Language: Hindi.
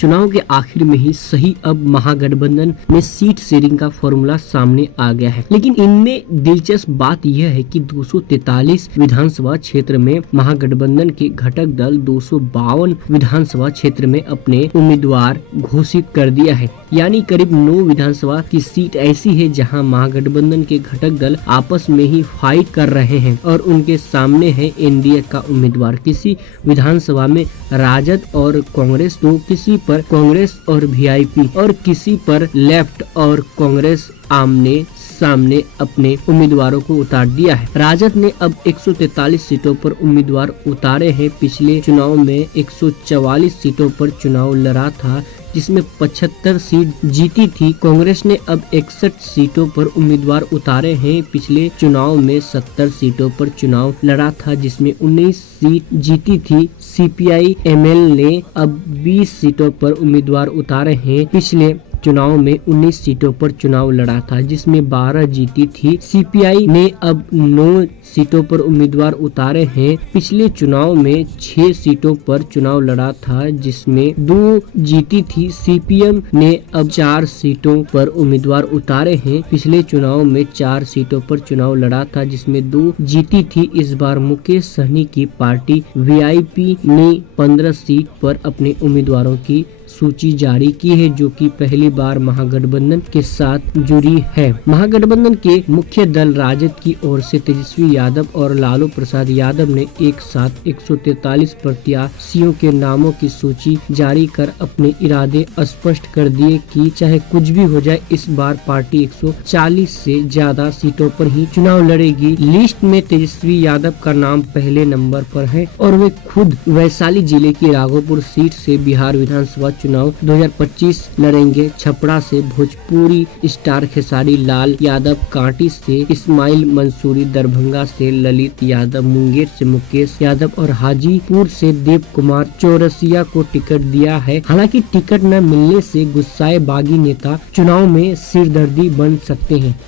चुनाव के आखिर में ही सही अब महागठबंधन में सीट शेयरिंग का फॉर्मूला सामने आ गया है। लेकिन इनमें दिलचस्प बात यह है कि 243 विधानसभा क्षेत्र में महागठबंधन के घटक दल 252 विधानसभा क्षेत्र में अपने उम्मीदवार घोषित कर दिया है। यानी करीब 9 विधानसभा की सीट ऐसी है जहां महागठबंधन के घटक दल आपस में ही फाइट कर रहे हैं और उनके सामने है एनडीए का उम्मीदवार। किसी विधानसभा में राजद और कांग्रेस, तो किसी पर कांग्रेस और वीआईपी और किसी पर लेफ्ट और कांग्रेस आमने सामने अपने उम्मीदवारों को उतार दिया है। राजद ने अब 143 सीटों पर उम्मीदवार उतारे हैं। पिछले चुनाव में 144 सीटों पर चुनाव लड़ा था, जिसमें 75 सीट जीती थी। कांग्रेस ने अब 61 सीटों पर उम्मीदवार उतारे हैं। पिछले चुनाव में 70 सीटों पर चुनाव लड़ा था, जिसमें 19 सीट जीती थी। सीपीआई एमएल ने अब 20 सीटों पर उम्मीदवार उतारे हैं। पिछले चुनाव में 19 सीटों पर चुनाव लड़ा था, जिसमें 12 जीती थी। सीपीआई ने अब 9 सीटों पर उम्मीदवार उतारे हैं। पिछले चुनाव में 6 सीटों पर चुनाव लड़ा था, जिसमें 2 जीती थी। सीपीएम ने अब 4 सीटों पर उम्मीदवार उतारे हैं। पिछले चुनाव में 4 सीटों पर चुनाव लड़ा था, जिसमें 2 जीती थी। इस बार मुकेश सहनी की पार्टी वीआईपी ने 15 सीट पर अपने उम्मीदवारों की सूची जारी की है, जो कि पहली बार महागठबंधन के साथ जुड़ी है। महागठबंधन के मुख्य दल राजद की ओर से तेजस्वी यादव और लालू प्रसाद यादव ने एक साथ 143 प्रत्याशियों के नामों की सूची जारी कर अपने इरादे स्पष्ट कर दिए कि चाहे कुछ भी हो जाए, इस बार पार्टी 140 से ज्यादा सीटों पर ही चुनाव लड़ेगी। लिस्ट में तेजस्वी यादव का नाम पहले नंबर पर है और वे खुद वैशाली जिले की राघोपुर सीट से बिहार विधानसभा चुनाव 2025 लड़ेंगे। छपरा से भोजपुरी स्टार खेसारी लाल यादव, कांटी से इस्माइल मंसूरी, दरभंगा से ललित यादव, मुंगेर से मुकेश यादव और हाजीपुर से देव कुमार चौरसिया को टिकट दिया है। हालांकि टिकट न मिलने से गुस्साए बागी नेता चुनाव में सिरदर्दी बन सकते हैं।